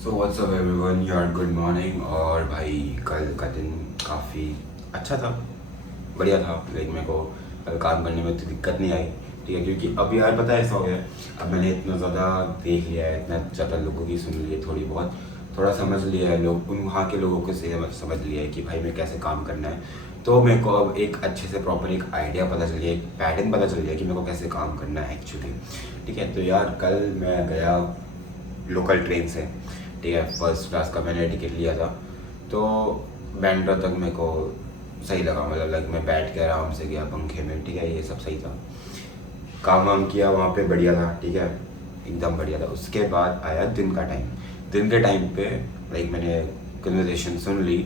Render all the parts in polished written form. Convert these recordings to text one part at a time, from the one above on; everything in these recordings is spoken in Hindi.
सो व्हाट्सअप एवरीवन यार, गुड मॉर्निंग। और भाई कल का दिन काफ़ी अच्छा था, बढ़िया था। लाइक मेरे को कल काम करने में तो दिक्कत नहीं आई, ठीक है। क्योंकि अब यार पता है ऐसा हो गया है, अब मैंने इतना ज़्यादा देख लिया है, इतना ज़्यादा लोगों की सुन ली है, थोड़ी बहुत थोड़ा समझ लिया है, लोग उन वहाँ के लोगों को से समझ लिया है कि भाई मैं कैसे काम करना है। तो मेरे को अब एक अच्छे से प्रॉपर एक आइडिया पता चल गया, एक पैटर्न पता चल गया कि मेरे को कैसे काम करना है एक्चुअली, ठीक है। तो यार कल मैं गया लोकल ट्रेन से, ठीक है। फर्स्ट क्लास का मैंने टिकट लिया था, तो बैंड्रा तक मेरे को सही लगा। मतलब लाइक मैं बैठ के आराम से गया पंखे में, ठीक है, ये सब सही था। काम वाम किया वहाँ पे, बढ़िया था, ठीक है, एकदम बढ़िया था। उसके बाद आया दिन का टाइम। दिन के टाइम पे लाइक मैंने कन्वर्सेशन सुन ली,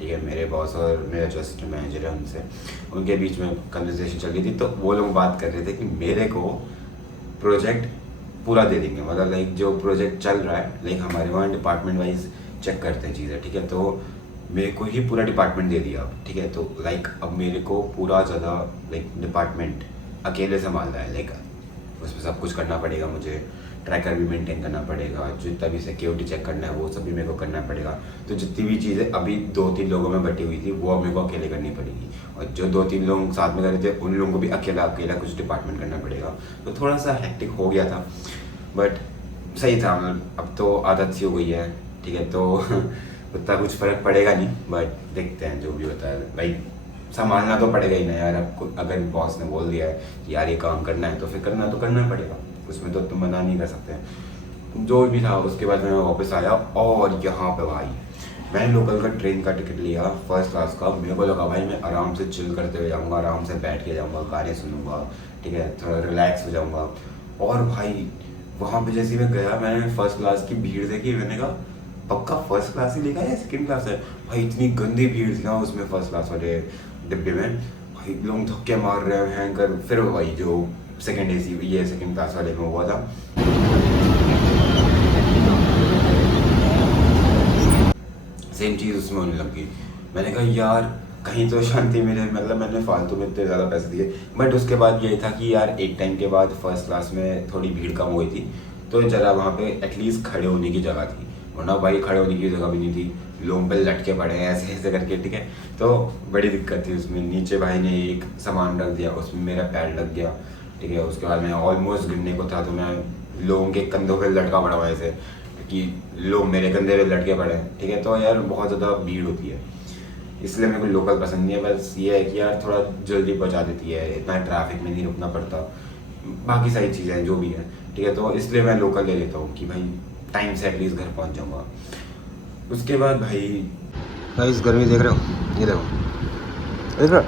ठीक है। मेरे बॉस और मेरा जो असिस्टेंट मैनेजर है उनसे, उनके बीच में कन्वर्सेशन चल रही थी। तो वो लोग बात कर रहे थे कि मेरे को प्रोजेक्ट पूरा दे देंगे। मतलब लाइक जो प्रोजेक्ट चल रहा है, लाइक हमारे वहाँ डिपार्टमेंट वाइज चेक करते हैं चीज़ें, ठीक है। तो मेरे को ही पूरा डिपार्टमेंट दे दिया अब, ठीक है। तो लाइक अब मेरे को पूरा ज़्यादा लाइक डिपार्टमेंट अकेले संभालना है। लाइक उसमें सब कुछ करना पड़ेगा मुझे, ट्रैकर भी मेंटेन करना पड़ेगा, जितना भी सिक्योरिटी चेक करना है वो सब भी मेरे को करना पड़ेगा। तो जितनी भी चीज़ें अभी 2-3 लोगों में बटी हुई थी वो अब मेरे को अकेले करनी पड़ेगी, और जो 2-3 लोग साथ में कर रहे थे उन लोगों को भी अकेला अकेला कुछ डिपार्टमेंट करना पड़ेगा। तो थोड़ा सा हेक्टिक हो गया था, बट सही था। मतलब अब तो आदत सी हो गई है, ठीक है। तो उतना कुछ फ़र्क पड़ेगा नहीं, बट देखते हैं जो भी होता है। लाइक संभालना तो पड़ेगा ही ना यार। अब अगर बॉस ने बोल दिया है कि यार ये काम करना है तो फिर करना तो करना पड़ेगा, उसमें तो तुम मना नहीं कर सकते। जो भी था उसके बाद मैं वापस आया, और यहाँ पे भाई मैंने लोकल का ट्रेन का टिकट लिया फर्स्ट क्लास का। मेरे को लगा भाई मैं आराम से चिल करते हुए जाऊँगा, आराम से बैठ के जाऊँगा, गाने सुनूंगा, ठीक है, थोड़ा रिलैक्स हो जाऊँगा। और भाई वहाँ पे जैसे ही मैं गया, मैंने फर्स्ट क्लास की भीड़ देखी, मैंने कहा पक्का फर्स्ट क्लास ही लिखा है या सेकंड क्लास है। भाई इतनी गंदी भीड़ थी ना उसमें फर्स्ट क्लास वाले डिब्बे में। भाई लोग धक्के मार रहे हैं हैंकर। फिर भाई जो सेकंड एसी ये सेकंड क्लास वाले में हुआ था, सेम चीज़ उसमें होने लग गई। मैंने कहा यार कहीं तो शांति मिले। मतलब मैंने फालतू में इतने ज़्यादा पैसे दिए। बट उसके बाद ये था कि यार एक टाइम के बाद फर्स्ट क्लास में थोड़ी भीड़ कम हुई थी, तो ज़रा वहाँ पे एटलीस्ट खड़े होने की जगह थी, वरना भाई खड़े होने की जगह भी नहीं थी। लोग पे लटके पड़े हैं ऐसे ऐसे करके, ठीक है। तो बड़ी दिक्कत थी उसमें। नीचे भाई ने एक सामान रख दिया, उसमें मेरा पैर लग गया, ठीक है। उसके बाद मैं ऑलमोस्ट गिरने को था, तो मैं लोगों के कंधों पे लटका पड़ा हुआ ऐसे कि लोग मेरे कंधे पे लटके पड़े हैं, ठीक है। तो यार बहुत ज़्यादा भीड़ होती है, इसलिए मेरे को लोकल पसंद नहीं है। बस ये है कि यार थोड़ा जल्दी पहुंचा देती है, इतना ट्रैफिक में नहीं रुकना पड़ता, बाकी सारी चीज़ें जो भी है, ठीक है। तो इसलिए मैं लोकल ले लेता हूँ कि भाई टाइम से एटलीस्ट घर पहुँच जाऊँगा। उसके बाद भाई इस गर्मी देख रहे हो, ये देखो, देख रहे हो?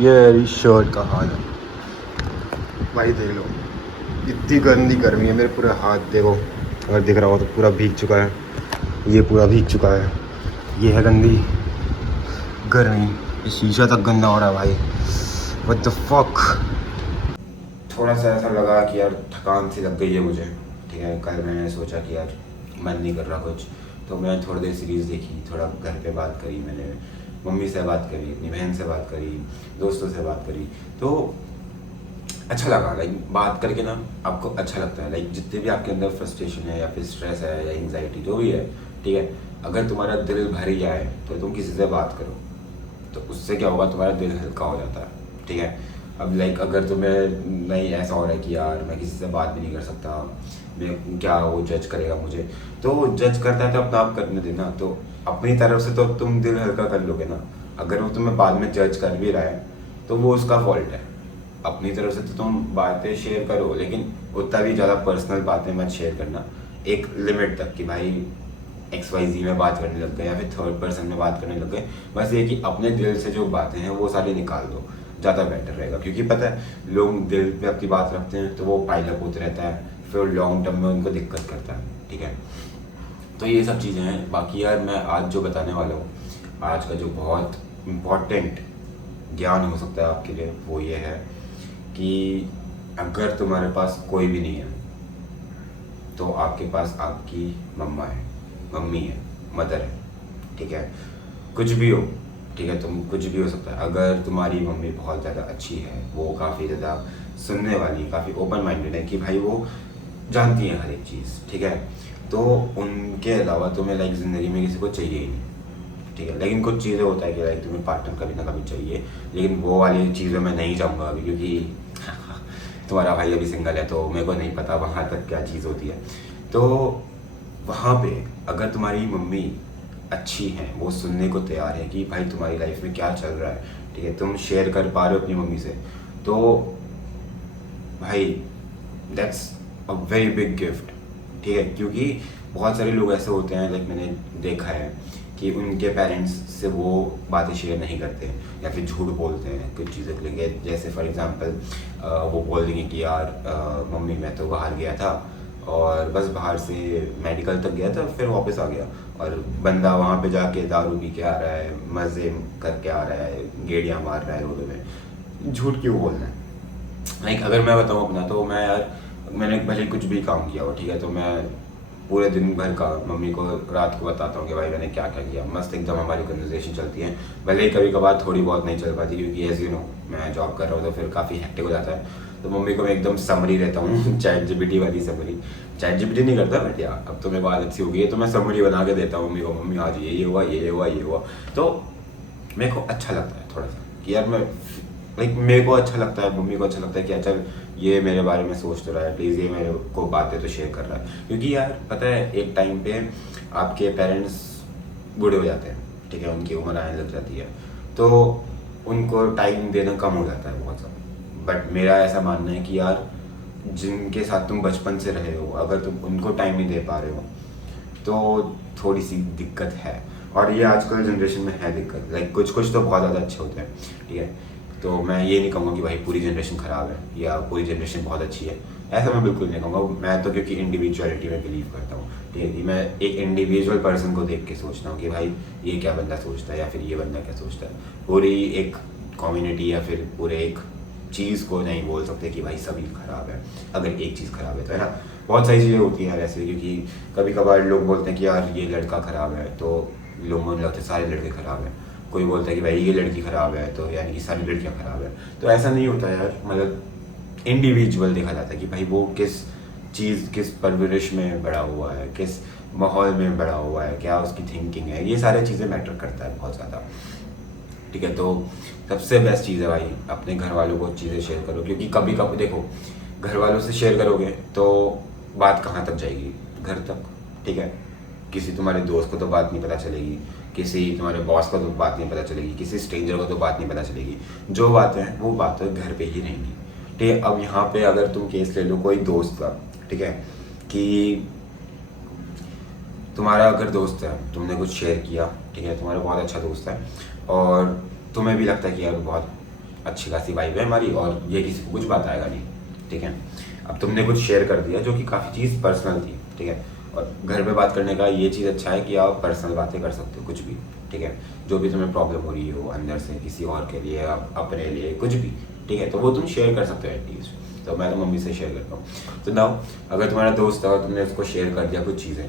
ये मेरी शर्ट का हाल है भाई, देख लो इतनी गंदी गर्मी है। मेरे पूरे हाथ देखो, अगर दिख रहा हो तो पूरा भीग चुका है, ये पूरा भीग चुका है। ये है गंदी गर्मी, ये शीशा तक गंदा हो रहा है भाई। What the fuck. थोड़ा सा ऐसा लगा कि यार थकान सी लग गई है मुझे, ठीक है। कल मैंने सोचा कि यार मन नहीं कर रहा कुछ, तो मैं थोड़ी देर सीरीज़ देखी, थोड़ा घर पे बात करी, मैंने मम्मी से बात करी, अपनी बहन से बात करी, दोस्तों से बात करी। तो अच्छा लगा। लाइक बात करके ना आपको अच्छा लगता है। लाइक जितने भी आपके अंदर फ्रस्ट्रेशन है या फिर स्ट्रेस है या एंग्जाइटी जो भी है, ठीक है, अगर तुम्हारा दिल भर ही जाए तो तुम किसी से बात करो, तो उससे क्या होगा, तुम्हारा दिल हल्का हो जाता है, ठीक है। अब लाइक अगर तुम्हें नहीं ऐसा हो रहा है कि यार मैं किसी से बात भी नहीं कर सकता, मैं क्या वो जज करेगा मुझे, तो जज करता है तो अपना आप करने देना। तो अपनी तरफ से तो तुम दिल हल्का कर लोगे ना। अगर वो तुम्हें बाद में जज कर भी रहा है तो वो उसका फॉल्ट है। अपनी तरफ से तो तुम बातें शेयर करो, लेकिन उतना भी ज़्यादा पर्सनल बातें मत शेयर करना, एक लिमिट तक कि भाई XYZ में बात करने लग गए या फिर थर्ड पर्सन में बात करने लग गए। बस ये कि अपने दिल से जो बातें हैं वो सारी निकाल दो, ज़्यादा बेटर रहेगा। क्योंकि पता है लोग दिल पे अपनी बात रखते हैं तो वो पाइलअप होते रहता है, फिर लॉन्ग टर्म में उनको दिक्कत करता है, ठीक है। तो ये सब चीज़ें हैं। बाकी यार मैं आज जो बताने वाला हूँ, आज का जो बहुत इम्पॉर्टेंट ज्ञान हो सकता है आपके लिए, वो ये है कि अगर तुम्हारे पास कोई भी नहीं है तो आपके पास आपकी मम्मा है, मम्मी है, मदर है, ठीक है। कुछ भी हो, ठीक है, तुम कुछ भी हो सकता है। अगर तुम्हारी मम्मी बहुत ज़्यादा अच्छी है, वो काफ़ी ज़्यादा सुनने वाली, काफ़ी ओपन माइंडेड है कि भाई वो जानती है हर एक चीज़, ठीक है। तो उनके अलावा तुम्हें लाइक ज़िंदगी में किसी को चाहिए ही नहीं, ठीक है। लेकिन कुछ चीज़ें होता है कि लाइक तुम्हें पार्टनर कभी ना कभी चाहिए, लेकिन वो वाली चीज़ों में नहीं जाऊँगा अभी, क्योंकि तुम्हारा भाई अभी सिंगल है तो मेरे को नहीं पता वहाँ तक क्या चीज़ होती है। तो वहाँ पे अगर तुम्हारी मम्मी अच्छी हैं, वो सुनने को तैयार है कि भाई तुम्हारी लाइफ में क्या चल रहा है, ठीक है, तुम शेयर कर पा रहे हो अपनी मम्मी से, तो भाई that's a very big gift, ठीक है। क्योंकि बहुत सारे लोग ऐसे होते हैं, लाइक मैंने देखा है कि उनके पेरेंट्स से वो बातें शेयर नहीं करते हैं या फिर झूठ बोलते हैं कुछ चीज़ों के लिए। जैसे फॉर एग्जांपल वो बोल देंगे कि यार मम्मी मैं तो बाहर गया था और बस बाहर से मेडिकल तक गया था, फिर वापस आ गया, और बंदा वहाँ पे जाके दारू पी के आ रहा है, मज़े करके आ रहा है, गेड़ियाँ मार रहा है रोड में। झूठ क्यों बोलना है? लाइक अगर मैं बताऊँ अपना, तो मैं यार मैंने भले कुछ भी काम किया हो, ठीक है, तो मैं पूरे दिन भर का मम्मी को रात को बताता हूँ कि भाई मैंने क्या क्या किया। मस्त एकदम हमारी कन्वर्सेशन चलती है, भले ही कभी कभार थोड़ी बहुत नहीं चल पाती, क्योंकि एज यू नो मैं जॉब कर रहा हूँ तो फिर काफ़ी हेक्टिक हो जाता है। तो मम्मी को मैं एकदम समरी रहता हूँ चैट जीपीटी वाली समरी। चैट जीपीटी नहीं करता बट यार अब तो मेरे को आदत सी हो गई है, तो मैं समरी बना के देता हूँ मम्मी को, मम्मी आज ये हुआ, ये हुआ, ये हुआ। तो मेरे को अच्छा लगता है थोड़ा सा कि यार मैं लाइक मेरे को अच्छा लगता है, मम्मी को अच्छा लगता है कि अच्छा ये मेरे बारे में सोच तो रहा है, प्लीज़ ये मेरे को बातें तो शेयर कर रहा है। क्योंकि यार पता है एक टाइम पे आपके पेरेंट्स बूढ़े हो जाते हैं, ठीक है, उनकी उम्र आने लग जाती है, तो उनको टाइम देना कम हो जाता है बहुत ज़्यादा। बट मेरा ऐसा मानना है कि यार जिनके साथ तुम बचपन से रहे हो, अगर तुम उनको टाइम नहीं दे पा रहे हो तो थोड़ी सी दिक्कत है। और ये आजकल जनरेशन में है दिक्कत, लाइक कुछ कुछ तो बहुत ज़्यादा अच्छे होते हैं, ठीक है। तो मैं ये नहीं कहूँगा कि भाई पूरी जनरेशन ख़राब है या पूरी जनरेशन बहुत अच्छी है, ऐसा मैं बिल्कुल नहीं कहूँगा। मैं तो क्योंकि इंडिविजुअलिटी में बिलीव करता हूँ, ठीक है, कि मैं एक इंडिविजुअल पर्सन को देख के सोचता हूँ कि भाई ये क्या बंदा सोचता है या फिर ये बंदा क्या सोचता है। पूरी एक कम्युनिटी या फिर पूरे एक चीज़ को नहीं बोल सकते कि भाई सभी ख़राब है, अगर एक चीज़ ख़राब है तो, है ना। बहुत सारी चीज़ें होती हैं यार ऐसे, क्योंकि कभी कभार लोग बोलते हैं कि यार ये लड़का ख़राब है, तो लोगों को लगता है सारे लड़के ख़राब हैं। कोई बोलता है कि भाई ये लड़की ख़राब है, तो यानी कि सारी लड़कियाँ ख़राब है। तो ऐसा नहीं होता यार, मतलब इंडिविजुअल देखा जाता है कि भाई वो किस चीज़, किस परवरिश में बड़ा हुआ है, किस माहौल में बड़ा हुआ है, क्या उसकी थिंकिंग है, ये सारी चीज़ें मैटर करता है बहुत ज़्यादा, ठीक है। तो सबसे बेस्ट चीज़ है भाई अपने घर वालों को चीज़ें शेयर करो, क्योंकि कभी कभी देखो घर वालों से शेयर करोगे तो बात कहाँ तक जाएगी, घर तक, ठीक है। किसी तुम्हारे दोस्त को तो बात नहीं पता चलेगी, किसी तुम्हारे बॉस को तो बात नहीं पता चलेगी, किसी स्ट्रेंजर को तो बात नहीं पता चलेगी। जो बातें हैं वो बातें घर पे ही रहेंगी, ठीक है। अब यहाँ पे अगर तुम केस ले लो कोई दोस्त का, ठीक है, कि तुम्हारा अगर दोस्त है, तुमने कुछ शेयर किया, ठीक है, तुम्हारा बहुत अच्छा दोस्त है और तुम्हें भी लगता है कि यार बहुत अच्छी खासी वाइब है हमारी और ये किसी को कुछ बात आएगा नहीं, ठीक है। अब तुमने कुछ शेयर कर दिया जो कि काफ़ी चीज़ पर्सनल थी, ठीक है। और घर पे बात करने का ये चीज़ अच्छा है कि आप पर्सनल बातें कर सकते हो कुछ भी, ठीक है। जो भी तुम्हें प्रॉब्लम हो रही हो अंदर से किसी और के लिए, अपने लिए, कुछ भी, ठीक है, तो वो तुम शेयर कर सकते हो एटलीस्ट। तो मैं तो मम्मी से शेयर करता हूँ। तो नाउ अगर तुम्हारा दोस्त है और तुमने उसको शेयर कर दिया कुछ चीज़ें,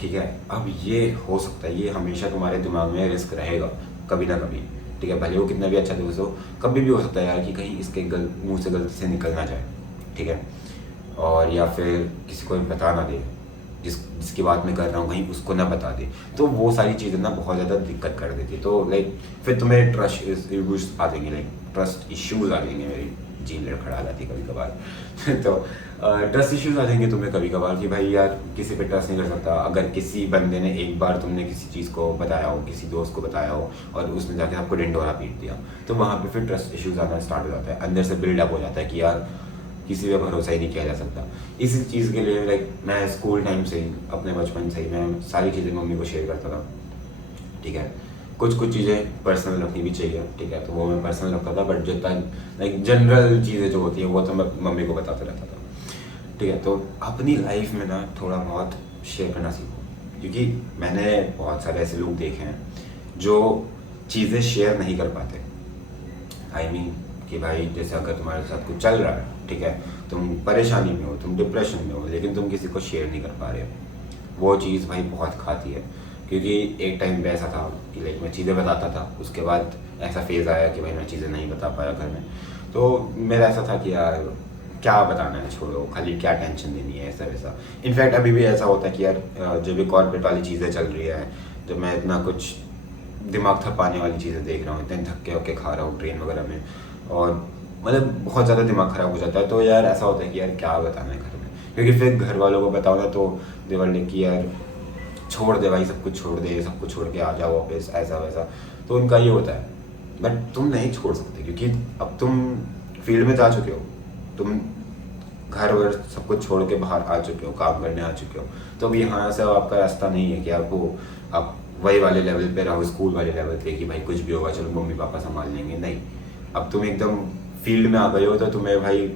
ठीक है, अब ये हो सकता है, ये हमेशा तुम्हारे दिमाग में रिस्क रहेगा कभी ना कभी, ठीक है। भले वो कितना भी अच्छा दोस्त हो, कभी भी हो सकता है यार कि कहीं इसके मुंह से गलती से निकल ना जाए, ठीक है, और या फिर किसी को बता ना दे, जिसकी बात मैं कर रहा हूँ कहीं उसको ना बता दे। तो वो सारी चीज़ें ना बहुत ज़्यादा दिक्कत कर देती है। तो लाइक फिर तुम्हें ट्रस्ट इश्यूज आ जाएंगे, लाइक ट्रस्ट इश्यूज आ जाएंगे, मेरी जीन लड़खड़ा जाती है कभी कभार तो ट्रस्ट इश्यूज आ जाएंगे तुम्हें कभी कभार कि भाई यार किसी पे ट्रस्ट नहीं कर सकता। अगर किसी बंदे ने एक बार तुमने किसी चीज़ को बताया हो, किसी दोस्त को बताया हो और उसने जाके आपको डिंडोरा पीट दिया, तो वहाँ पे फिर ट्रस्ट इश्यूज आना स्टार्ट हो जाता है, अंदर से बिल्डअप हो जाता है कि यार किसी पे भरोसा ही नहीं किया जा सकता। इसी चीज़ के लिए लाइक मैं स्कूल टाइम से ही, अपने बचपन से ही मैं सारी चीज़ें मम्मी को शेयर करता था, ठीक है। कुछ कुछ चीज़ें पर्सनल रखनी भी चाहिए, ठीक है, तो वो मैं पर्सनल रखता था, बट जितना लाइक जनरल चीज़ें जो होती है वो तो मैं मम्मी को बताता रहता था, ठीक है। तो अपनी लाइफ में ना थोड़ा बहुत शेयर करना सीखो, क्योंकि मैंने बहुत सारे ऐसे लोग देखे हैं जो चीज़ें शेयर नहीं कर पाते। आई मीन कि भाई जैसे अगर तुम्हारे साथ कुछ चल रहा है, ठीक है, तुम परेशानी में हो, तुम डिप्रेशन में हो, लेकिन तुम किसी को शेयर नहीं कर पा रहे हो, वो चीज़ भाई बहुत खाती है। क्योंकि एक टाइम पे ऐसा था कि लाइक मैं चीज़ें बताता था, उसके बाद ऐसा फेज़ आया कि भाई मैं चीज़ें नहीं बता पाया घर में। तो मेरा ऐसा था कि यार क्या बताना है, छोड़ो, खाली क्या टेंशन देनी है, ऐसा वैसा। इनफैक्ट अभी भी ऐसा होता है कि यार जो भी कॉर्पोरेट वाली चीज़ें चल रही है, जब मैं इतना कुछ दिमाग थपाने वाली चीज़ें देख रहा हूँ, इतने धक्के वक्के खा रहा हूँ ट्रेन वगैरह में, और मतलब बहुत ज़्यादा दिमाग ख़राब हो जाता है। तो यार ऐसा होता है कि यार क्या बताना है घर में, क्योंकि फिर घर वालों को बताओ ना तो देवर कि यार छोड़ दे भाई, सब कुछ छोड़ दे, सब कुछ छोड़ के आ जाओ वापस, ऐसा वैसा। तो उनका ये होता है, बट तुम नहीं छोड़ सकते, क्योंकि अब तुम फील्ड में जा चुके हो, तुम घर वर सब कुछ छोड़ के बाहर आ चुके हो, काम करने आ चुके हो। तो अब यहाँ से आपका रास्ता नहीं है कि आप वही वाले लेवल पे रहो, स्कूल वाले लेवल पे कि भाई कुछ भी होगा चलो मम्मी पापा संभाल लेंगे। नहीं, अब तुम एकदम फील्ड में आ गए हो, तो तुम्हें भाई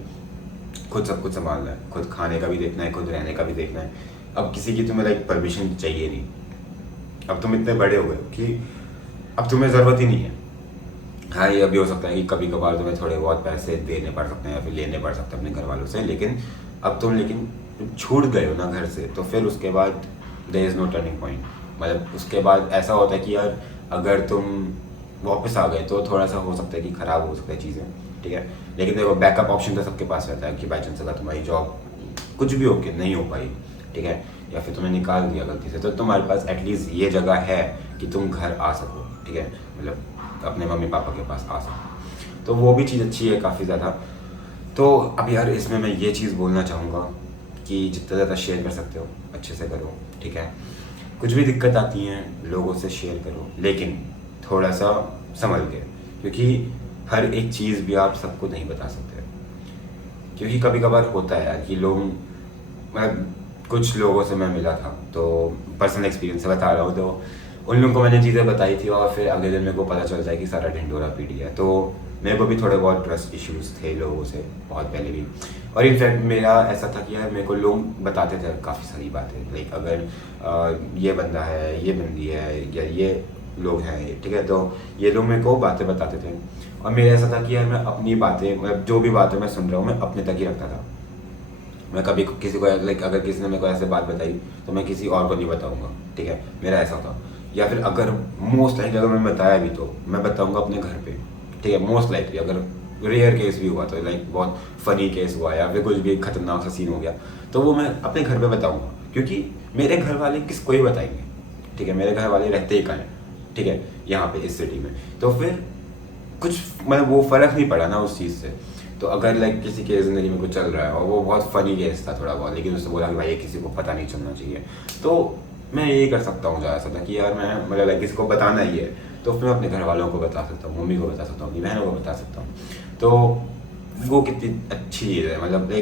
खुद सब कुछ संभालना है, खुद खाने का भी देखना है, खुद रहने का भी देखना है। अब किसी की तुम्हें लाइक परमिशन चाहिए नहीं, अब तुम इतने बड़े हो गए कि अब तुम्हें ज़रूरत ही नहीं है। हाँ, ये अभी हो सकता है कि कभी कभार तुम्हें थोड़े बहुत पैसे देने पड़ सकते हैं या फिर लेने पड़ सकते हैं अपने घर वालों से, लेकिन अब तुम छूट गए हो ना घर से, तो फिर उसके बाद there is no turning point. मतलब उसके बाद ऐसा होता है कि यार अगर तुम वापस आ गए तो थोड़ा सा हो सकता है कि ख़राब हो सकता है चीज़ें, ठीक है। लेकिन देखो बैकअप ऑप्शन तो सबके पास रहता है कि बाई चांस अगर तुम्हारी जॉब कुछ भी हो के नहीं हो पाई, ठीक है, या फिर तुम्हें निकाल दिया गलती से, तो तुम्हारे पास एटलीस्ट ये जगह है कि तुम घर आ सको, ठीक है, मतलब अपने मम्मी पापा के पास आ सको। तो वो भी चीज़ अच्छी है काफ़ी ज़्यादा। तो अब यार इसमें मैं ये चीज़ बोलना चाहूँगा कि जितना ज़्यादा शेयर कर सकते हो अच्छे से करो, ठीक है। कुछ भी दिक्कत आती हैं लोगों से शेयर करो, लेकिन थोड़ा सा संभल के, क्योंकि हर एक चीज़ भी आप सबको नहीं बता सकते। क्योंकि कभी कभार होता है यार कि मैं कुछ लोगों से मैं मिला था, तो पर्सनल एक्सपीरियंस से बता रहा हूँ, तो उन लोगों को मैंने चीज़ें बताई थी और फिर अगले दिन मेरे को पता चलता है कि सारा ढिंडोरा पीट गया। तो मेरे को भी थोड़े बहुत ट्रस्ट इश्यूज़ थे लोगों से बहुत पहले भी, और इनफैक्ट मेरा ऐसा था कि यार मेरे को लोग बताते थे काफ़ी सारी बातें, लाइक अगर ये बंदा है, ये बंदी है, या ये लोग हैं, ठीक है, तो ये लोग मेरे को बातें बताते थे। और मेरा ऐसा था कि यार मैं अपनी बातें, मतलब जो भी बातें मैं सुन रहा हूँ मैं अपने तक ही रखता था। मैं कभी किसी को लाइक अगर किसी ने मेरे को ऐसे बात बताई तो मैं किसी और को नहीं बताऊँगा, ठीक है, मेरा ऐसा था। या फिर अगर मोस्ट लाइकली अगर मैं बताया भी तो मैं बताऊँगा अपने घर पे, ठीक है, मोस्ट लाइकली। अगर रेयर केस भी हुआ तो लाइक बहुत फ़नी केस हुआ या फिर कुछ भी खतरनाक सा सीन हो गया, तो वो मैं अपने घर पे बताऊँगा, क्योंकि मेरे घर वाले किसको ही बताएंगे, ठीक है, मेरे घर वाले रहते ही कहाँ हैं, ठीक है, यहाँ पे इस सिटी में। तो फिर कुछ मतलब वो फ़र्क नहीं पड़ा ना उस चीज़ से। तो अगर लाइक किसी के ज़िंदगी में कुछ चल रहा है और वो बहुत फ़नी केस था थोड़ा बहुत, लेकिन उसने बोला कि भाई ये किसी को पता नहीं चलना चाहिए, तो मैं यही कर सकता हूँ ज़्यादा सा कि यार मैं मतलब लाइक किसी को बताना ही है तो फिर मैं अपने घर वालों को बता सकता हूँ, मम्मी को बता सकता हूँ, अपनी बहनों को बता सकता हूँ। तो वो कितनी अच्छी चीज़ है, मतलब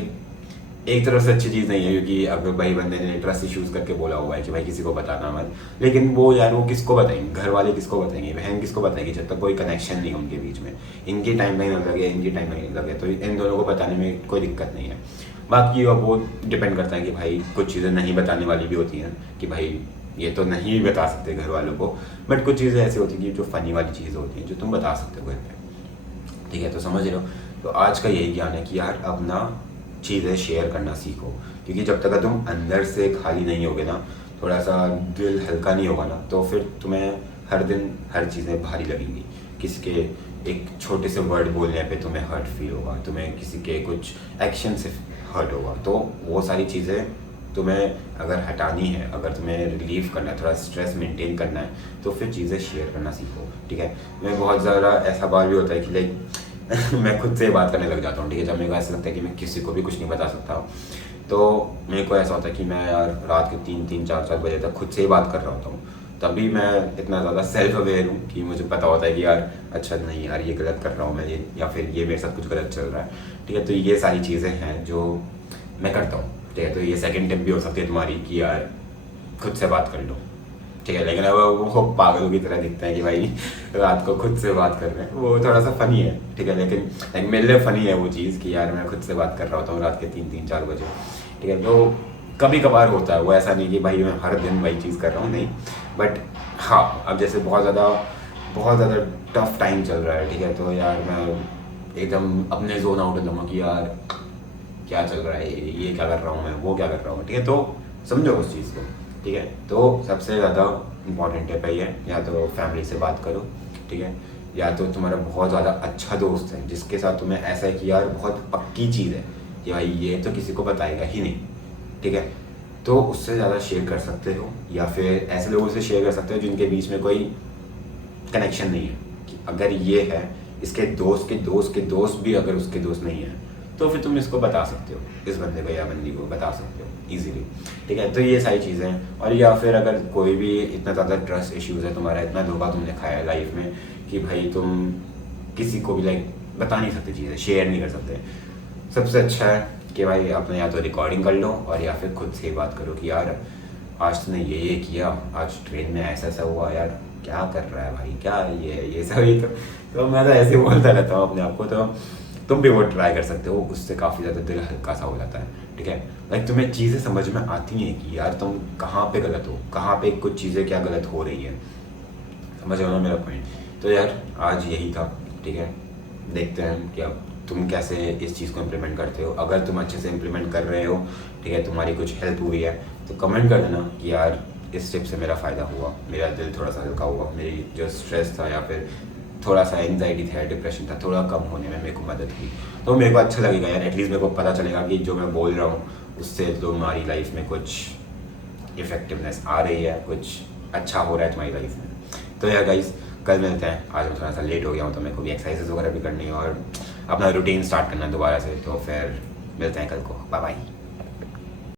एक तरफ से अच्छी चीज़ नहीं है, क्योंकि अगर भाई बंदे ने ट्रस्ट इश्यूज़ करके बोला हुआ है कि भाई किसी को बताना मत, लेकिन वो यार वो किसको बताएंगे, घर वाले किसको बताएंगे, बहन किसको बताएंगे, जब तक कोई कनेक्शन नहीं है उनके बीच में, इनकी टाइम लाइन लगे, इनकी टाइम लाइन लगे, तो इन दोनों को बताने में कोई दिक्कत नहीं है। बाकी अब वो डिपेंड करता है कि भाई कुछ चीज़ें नहीं बताने वाली भी होती हैं कि भाई ये तो नहीं बता सकते घर वालों को, बट कुछ चीज़ें ऐसी होती हैं जो फ़नी वाली चीज़ें होती हैं जो तुम बता सकते हो घर पे, ठीक है। तो समझ रहे हो, तो आज का यही ज्ञान है कि यार अपना चीज़ें शेयर करना सीखो, क्योंकि जब तक तुम अंदर से खाली नहीं होगे ना, थोड़ा सा दिल हल्का नहीं होगा ना, तो फिर तुम्हें हर दिन हर चीज़ें भारी लगेंगी। किसी के एक छोटे से वर्ड बोलने पे तुम्हें हर्ट फील होगा, तुम्हें किसी के कुछ एक्शन से हर्ट होगा, तो वो सारी चीज़ें तुम्हें अगर हटानी है, अगर तुम्हें रिलीव करना है, थोड़ा स्ट्रेस मेंटेन करना है, तो फिर चीज़ें शेयर करना सीखो, ठीक है। मैं बहुत ज़्यादा ऐसा बार भी होता है कि लाइक मैं खुद से बात करने लग जाता हूँ, ठीक है, जब मेरे को ऐसा लगता है कि मैं किसी को भी कुछ नहीं बता सकता, तो मेरे को ऐसा होता है कि मैं यार रात के 3-4 बजे तक खुद से ही बात कर रहा होता हूँ। तभी मैं इतना ज़्यादा सेल्फ अवेयर हूँ कि मुझे पता होता है कि यार अच्छा नहीं यार ये गलत कर रहा हूँ मैं, ये या फिर ये मेरे साथ कुछ गलत चल रहा है, ठीक है। तो ये सारी चीज़ें हैं जो मैं करता हूँ, ठीक है। तो ये सेकंड टिप भी हो सकती है तुम्हारी कि यार खुद से बात कर लो, ठीक है। लेकिन अब वो पागलों की तरह दिखता है कि भाई रात को खुद से बात कर रहे हैं, वो थोड़ा सा फ़नी है, ठीक है, लेकिन लाइक मेरे लिए फ़नी है वो चीज़ कि यार मैं खुद से बात कर रहा होता हूँ रात के 3-4 बजे, ठीक है। तो कभी कभार होता है वो, ऐसा नहीं कि भाई मैं हर दिन वही चीज़ कर रहा हूँ, नहीं। बट हाँ, अब जैसे बहुत ज़्यादा टफ टाइम चल रहा है, ठीक है, तो यार मैं एकदम अपने जोन आउट हो जाऊँगा कि यार क्या चल रहा है, ये क्या कर रहा हूँ मैं, वो क्या कर रहा हूँ, ठीक है। तो समझो उस चीज़ को, ठीक है। तो सबसे ज़्यादा इंपॉर्टेंट टिप है ये, या तो फैमिली से बात करो, ठीक है, या तो तुम्हारा बहुत ज़्यादा अच्छा दोस्त है जिसके साथ तुम्हें ऐसा है कि यार बहुत पक्की चीज़ है कि भाई ये तो किसी को बताएगा ही नहीं, ठीक है, तो उससे ज़्यादा शेयर कर सकते हो, या फिर ऐसे लोगों से शेयर कर सकते हो जिनके बीच में कोई कनेक्शन नहीं है। कि अगर ये है, इसके दोस्त के दोस्त के दोस्त भी अगर उसके दोस्त नहीं है, तो फिर तुम इसको बता सकते हो, इस बंदे को या बंदी को बता सकते हो ईजीली, ठीक है। तो ये सारी चीज़ें हैं। और या फिर अगर कोई भी इतना ज़्यादा ट्रस्ट इश्यूज़ है तुम्हारा, इतना धोखा तुमने खाया है लाइफ में कि भाई तुम किसी को भी लाइक बता नहीं सकते, चीज़ें शेयर नहीं कर सकते, सबसे अच्छा है कि भाई अपने या तो रिकॉर्डिंग कर लो और या फिर खुद से ही बात करो कि यार आज तुमने ये किया, आज ट्रेन में ऐसा ऐसा हुआ, यार क्या कर रहा है भाई, क्या ये सब ही तो मैं तो ऐसे ही बोलता रहता हूँ अपने आप को। तो तुम भी वो ट्राई कर सकते हो, उससे काफ़ी ज़्यादा दिल हल्का सा हो जाता है, ठीक है। लाइक तुम्हें चीज़ें समझ में आती हैं कि यार तुम कहाँ पे गलत हो, कहाँ पे कुछ चीज़ें क्या गलत हो रही है, समझ रहे हो ना मेरा पॉइंट। तो यार आज यही था, ठीक है। देखते हैं कि अब तुम कैसे इस चीज़ को इम्प्लीमेंट करते हो। अगर तुम अच्छे से इम्प्लीमेंट कर रहे हो, ठीक है, तुम्हारी कुछ हेल्प हुई है, तो कमेंट कर देना कि यार इस टिप से मेरा फ़ायदा हुआ, मेरा दिल थोड़ा सा हल्का हुआ, मेरी जो स्ट्रेस था या फिर थोड़ा सा एंग्जाइटी था, डिप्रेशन था, थोड़ा कम होने में मेरे को मदद की। तो मेरे को अच्छा लगेगा यार, एटलीस्ट मेरे को पता चलेगा कि जो मैं बोल रहा हूँ उससे तुम्हारी लाइफ में कुछ इफेक्टिवनेस आ रही है, कुछ अच्छा हो रहा है तुम्हारी लाइफ में। तो यार गाइस, कल मिलते हैं। आज मैं थोड़ा सा लेट हो गया हूँ, तो मेरे को भी एक्सरसाइजेज वगैरह भी करनी है और अपना रूटीन स्टार्ट करना है दोबारा से। तो फिर मिलते हैं कल को, बाय बाय।